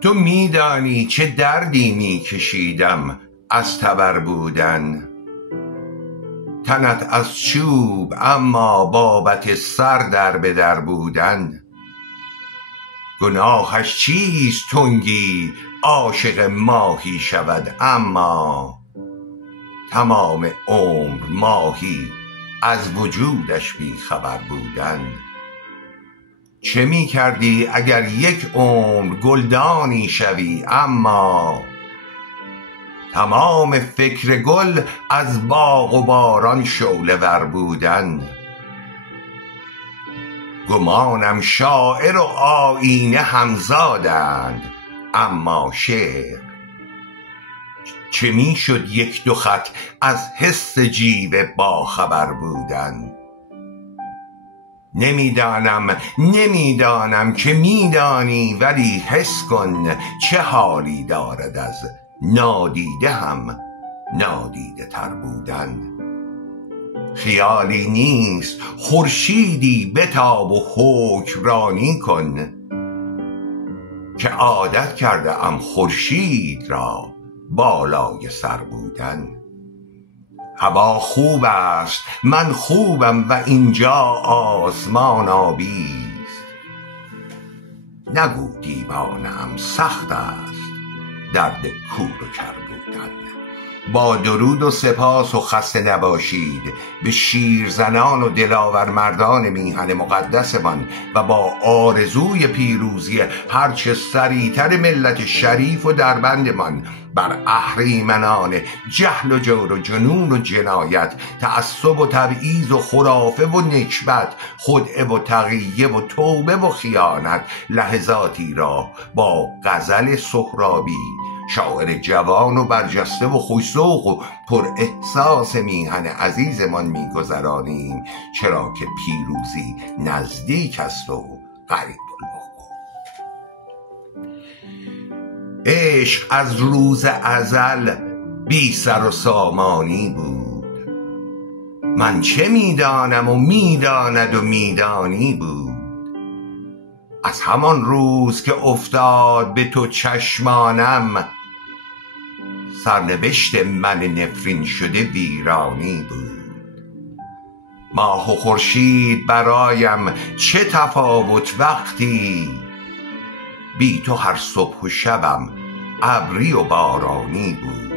تو میدانی چه دردی میکشیدم از تبر بودن. تنت از چوب اما بابت سر در به در بودن. گناهش چیست تنگی عاشق ماهی شود، اما تمام عمر ماهی از وجودش بی خبر بودن. چه می کردی اگر یک عمر گلدانی شوی، اما تمام فکر گل از باغ و باران شعله ور بودن. گمانم شاعر و آیینه همزادند، اما شعر چه می شد یک دو خط از حس جیوه باخبر بودن. نمیدانم که میدانی، ولی حس کن چه حالی دارد از نادیده هم نادیده تر بودن. خیالی نیست خورشیدی بتاب و حکمرانی کن، که عادت کرده ام خورشید را بالای سر بودن. هوا خوب است من خوبم و اینجا آسمان آبی است. نگو دیوانه‌ام، سخت است درد کور و کر بودن. با درود و سپاس و خسته نباشید به شیرزنان و دلاور مردان میهن مقدسمان و با آرزوی پیروزی هرچه سریعتر ملت شریف و دربندمان بر اهریمنان جهل و جور و جنون و جنایت، تعصب و تبعیض و خرافه و نکبت، خدعه و تقیه و توبه و خیانت، لحظاتی را با غزل سهرابی، شاعر جوان و برجسته و خوش‌ذوق و پر احساس میهن عزیزمان میگذرانیم، چرا که پیروزی نزدیک است و قریب الوقوع. عشق از روز ازل بی سر و سامانی بود. من چه میدانم و میداند و میدانی بود. از همان روز که افتاد به تو چشمانم، سرنوشت من نفرین شده ویرانی بود. ماه و خورشید برایم چه تفاوت وقتی، بی تو هر صبح و شبم ابری و بارانی بود.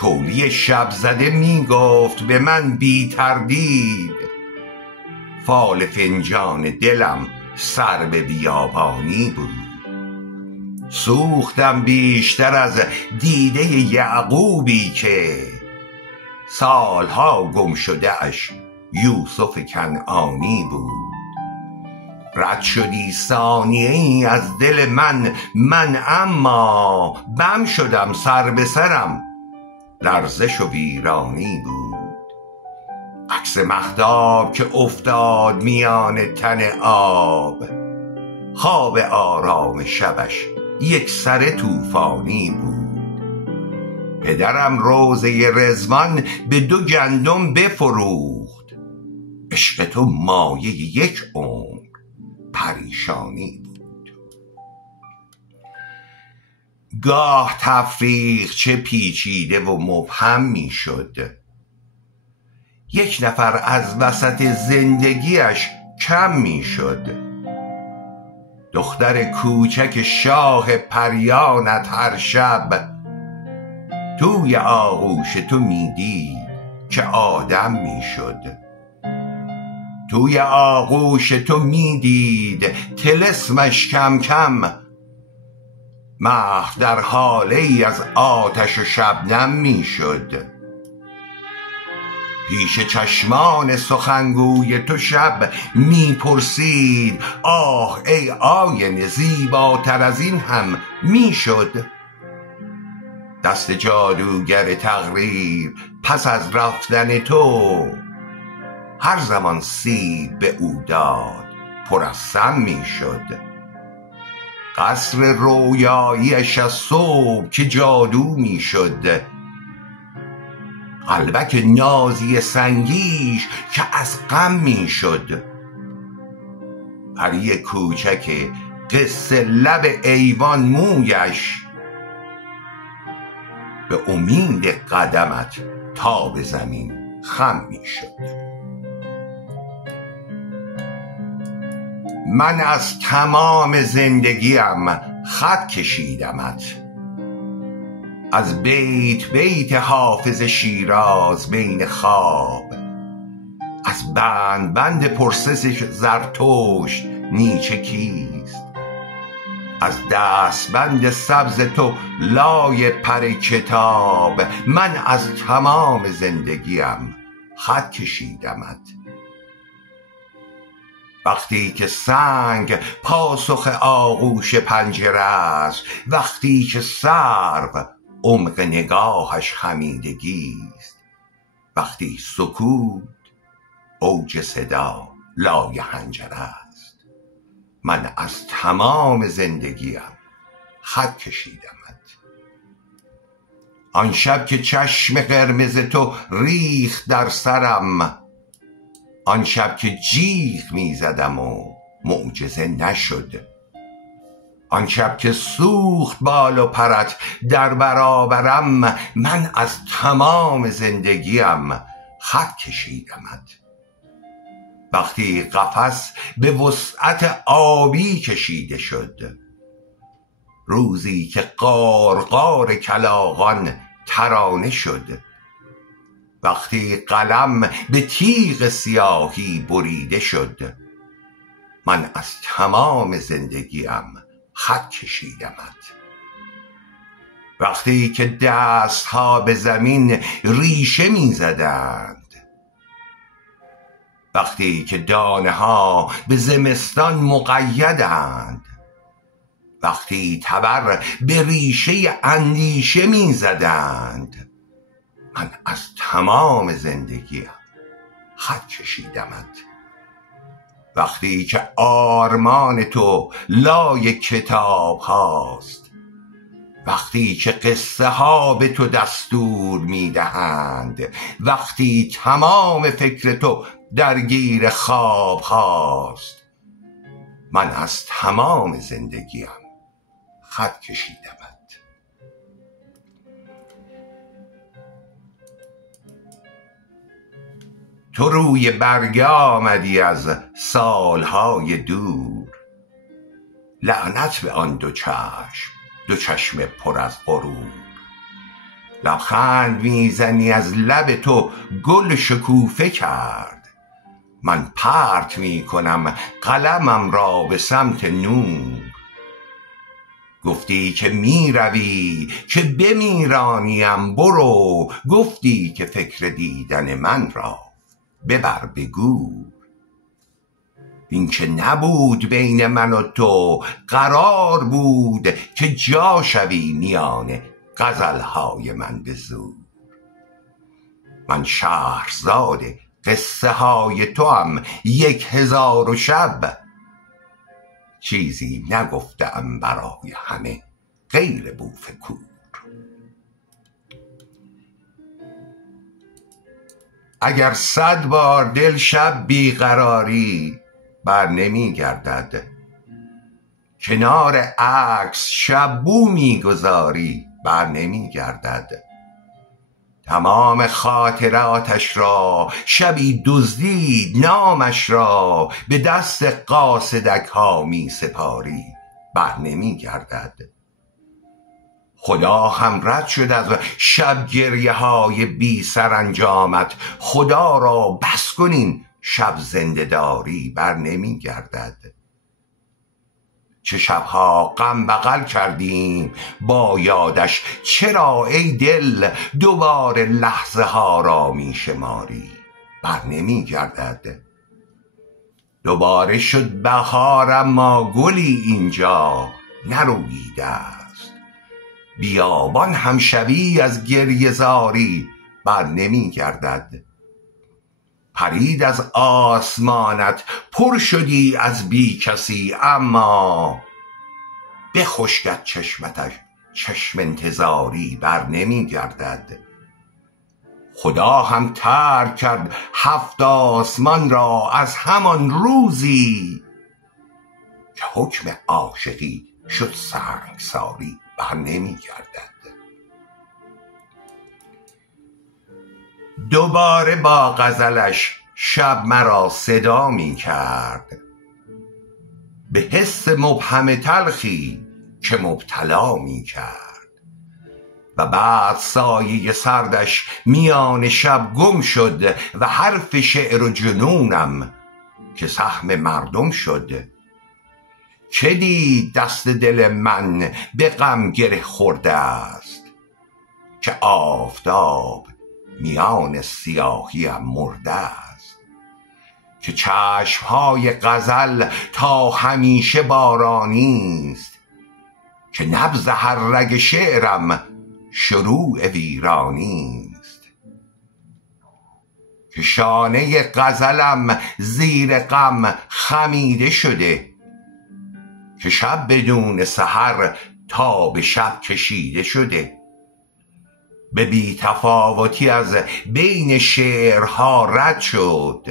کولی شب زده می گفت به من بی تردید، فال فنجان دلم سر به بیابانی بود. سوختم بیشتر از دیده یعقوبی که سالها گم شده اش یوسف کنعانی بود. رد شدی ثانیه ای از دل من اما بم شدم سر به سرم لرزش و ویرانی بود. عکس مهتاب که افتاد میان تن آب، خواب آرام شبش یک سر طوفانی بود. پدرم روضه رضوان به 2 گندم بفروخت، عشق تو مایه یک عمر پریشانی بود. گاه تفریق چه پیچیده و مبهم می شد، یک نفر از وسط زندگیش کم می شد. دختر کوچک شاه پریانت هر شب توی آغوش تو می دید که آدم می شد. توی آغوش تو می دید طلسمش کم کم، محو در هاله ای از آتش و شبنم می شد. پیش چشمان سخنگوی تو شب می پرسید آه ای آینه زیباتر از این هم می شد. دست جادوگر تقریر پس از رفتن تو هر زمان سیب به او داد پر از سم می شد. قصر رویاییش از صبح که جادو می شد، قلبک نازی سنگیش که از غم می شد. پری کوچک قصه لب ایوان مویش، به امید قدمت تا به زمین خم می شد. من از تمام زندگیم خط کشیدمت، از بیت بیت حافظ شیراز بین خواب، از بند بند پرسش زرتشت نیچه کیست، از دستبند سبز تو لای پر کتاب. من از تمام زندگیم خط کشیدمت. وقتی که سنگ پاسخ آغوش پنجره است، وقتی که سرو عمق نگاهش خمیدگی است، وقتی سکوت اوج صدا لای حنجره است. من از تمام زندگیم خط کشیدمت. آن شب که چشم قرمز تو ریخت در سرم، آن شب که جیغ می زدم و معجزه نشد، آن شب که سوخت بال و پرت در برابرم، من از تمام زندگیم خط کشیدمت. وقتی قفس به وسعت آبی کشیده شد، روزی که قارقار کلاغان ترانه شد، وقتی قلم به تیغ سیاهی بریده شد، من از تمام زندگیم خط کشیدمت. وقتی که دستها به زمین ریشه می زدند، وقتی که دانه ها به زمستان مقیدند، وقتی تبر به ریشه اندیشه می زدند، من از تمام زندگیم خط کشیدمت. وقتی که آرمان تو لای کتاب هاست، وقتی که قصه ها به تو دستور می دهند، وقتی تمام فکر تو درگیر خواب هاست، من از تمام زندگیم خط کشیدمت. تو روی برگه آمدی از سالهای دور، لعنت به آن دو چشم پر از غرور. لبخند میزنی از لب تو گل شکوفه کرد، من پرت میکنم قلمم را به سمت نور. گفتی که میروی که بمیرانیم برو، گفتی که فکر دیدن من را ببر به گور. این که نبود بین من و تو، قرار بود که جا شوی میان غزلهای من به زور. من شهرزاد قصه های تو هم 1000 شب، چیزی نگفتم برای همه غیر بوف کور. اگر 100 بار دل شب بیقراری بر نمی گردد، کنار عکس شب بو میگذاری بر نمی گردد. تمام خاطراتش را شبی دزدید، نامش را به دست قاصدک ها می سپاری بر نمی گردد. خدا هم رد شد از شب گریه های بی سرانجامت، خدا را بس کن این شب زنده داری بر نمی گردد. چه شبها غم بغل کردیم با یادش، چرا ای دل دوباره لحظه ها را می شماری بر نمی گردد. دوباره شد بهار اما گلی اینجا نرویده است، بیابان هم شبی از گریه زاری بر نمی گردد. پرید از آسمانت پر شدی از بی کسی، اما بخشکد چشمتش چشم انتظاری بر نمی گردد. خدا هم ترک کرد 7 آسمان را از همان روزی که حکم عاشقی شد سنگساری بر نمی گردد. دوباره با غزلش شب مرا صدا می کرد، به حس مبهم تلخی که مبتلا می کرد. و بعد سایه سردش میان شب گم شد و حرف شعر و جنونم که سهم مردم شد. که دید دست دل من به غم گره خورده است، که آفتاب میان سیاهیم مرده است. که چشمهای غزل تا همیشه بارانی است، که نبض هر رگ شعرم شروع ویرانی است. که شانه غزلم زیر غم خمیده شده، که شب بدون سحر تا به شب کشیده شده. به بی تفاوتی از بین شعرها رد شد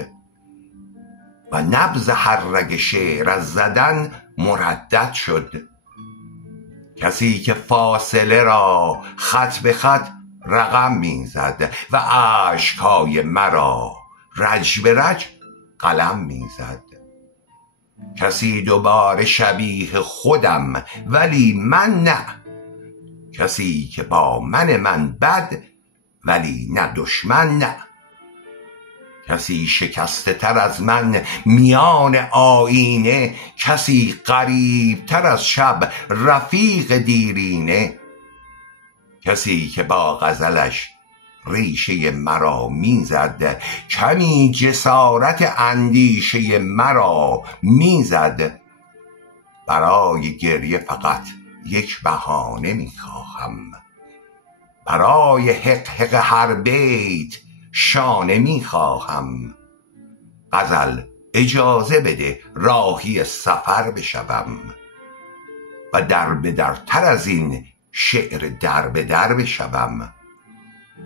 و نبض هر رگ شعر از زدن مردد شد. کسی که فاصله را خط به خط رقم میزد و اشکهای مرا رج به رج قلم میزد. کسی دوباره شبیه خودم ولی من نه، کسی که با من بد ولی نه دشمن نه. کسی شکسته تر از من میان آینه، کسی قریب تر از شب رفیق دیرینه. کسی که با غزلش ریشه مرا میزد، کمی جسارت اندیشه مرا میزد. برای گریه فقط یک بهانه میخواهم، برای حق هر بیت شانه میخواهم. غزل اجازه بده راهی سفر بشوم و در به در تر از این شعر در به در بشوم.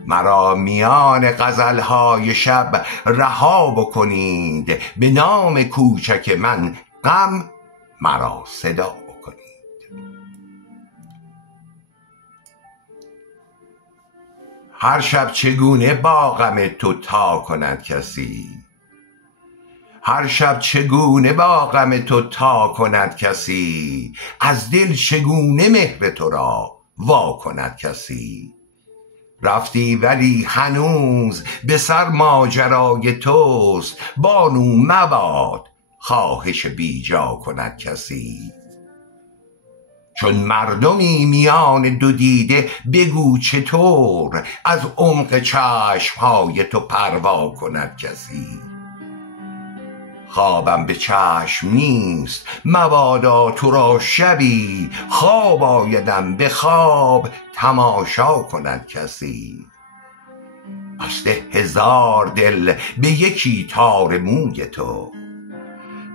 مرا میان غزلهای شب رها بکنید، به نام کوچک من غم مرا صدا بکنید. هر شب چگونه با غم تو تا کند کسی، هر شب چگونه با غم تو تا کند کسی، از دل چگونه مهر تو را وا کند کسی. رفتی ولی هنوز به سر ماجرای توست، بانو مباد خواهش بیجا کند کسی. چون مردمی میان دو دیده بگو چطور از عمق چشمهای تو پروا کند کسی. خوابم به چشم نیست مبادا تو را شبی، خواب آیدم به خواب تماشا کند کسی. بسته 1000 دل به یکی تار موی تو،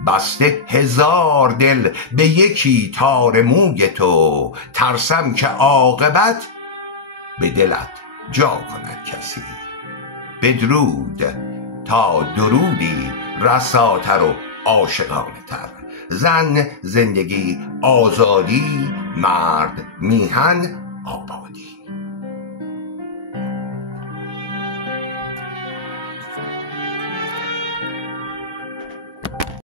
بسته 1000 دل به یکی تار موی تو، ترسم که عاقبت به دلت جا کند کسی. بدرود تا درودی رساتر و عاشقانه تر. زن، زندگی، آزادی، مرد، میهن، آبادی.